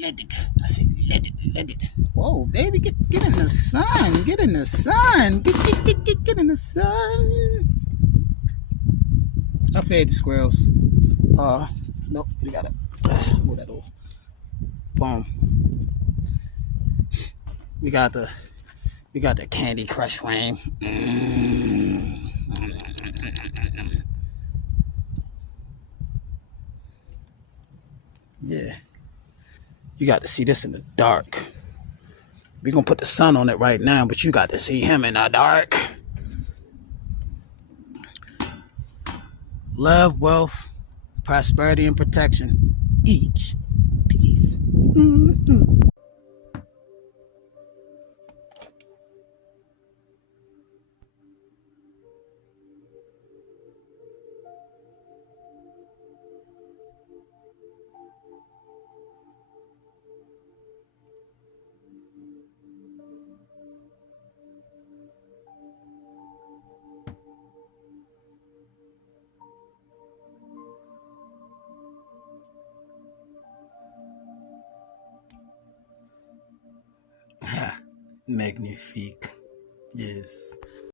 let it. I said, let it. Whoa, baby, get in the sun. Get in the sun. Get in the sun. I fed the squirrels. Nope, we gotta move that over. Boom. We got the Candy Crush rain. Yeah. You got to see this in the dark. We're gonna put the sun on it right now, but you got to see him in the dark. Love, wealth, prosperity, and protection. Each. Peace. Magnifique. Yes.